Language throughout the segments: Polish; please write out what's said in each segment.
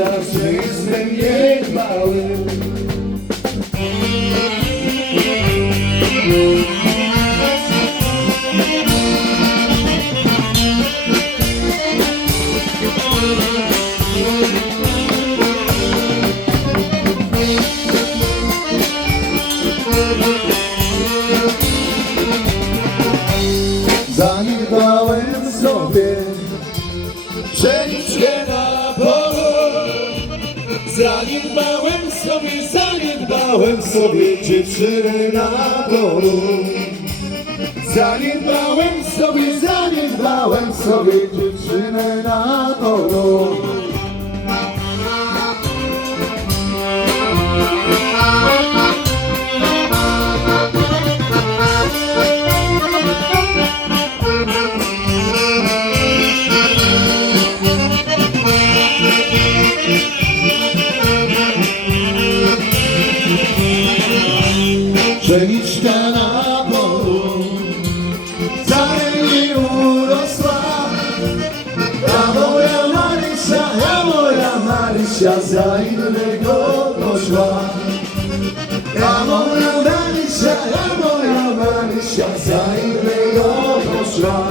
da, że jestem niedbały. Zaniedbałem Zaniedbałem sobie, zaniedbałem sobie dziewczynę na polu. Zaniedbałem sobie, zaniedbałem sobie dziewczynę na Pszeniczka na polu nie urosła A moja Marysia, a moja Marysia za innego poszła A moja Marysia, a moja Marysia za innego poszła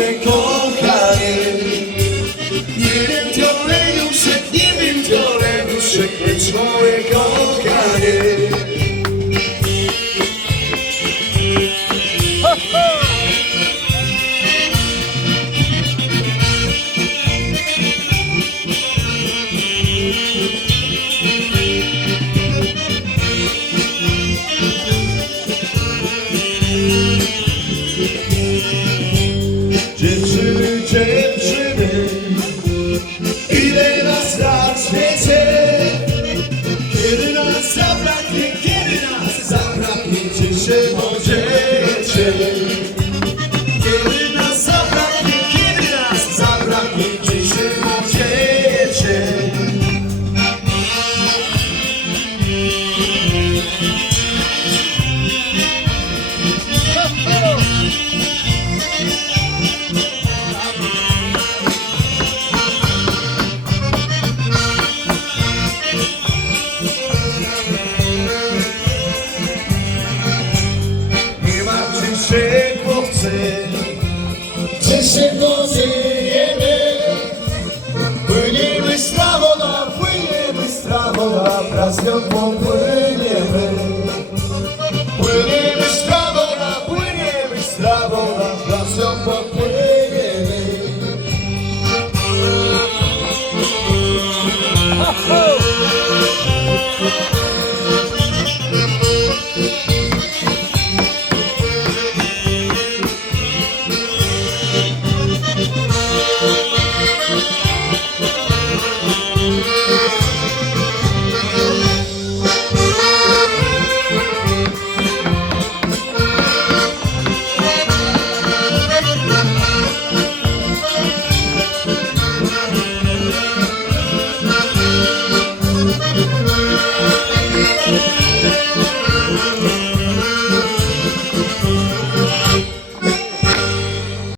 Moje kochanie. Nie wiem do duszek, nie wiem do duszek Lecz moje na świecie gazet Cieszę gozy jemy Płyniemy strawo na,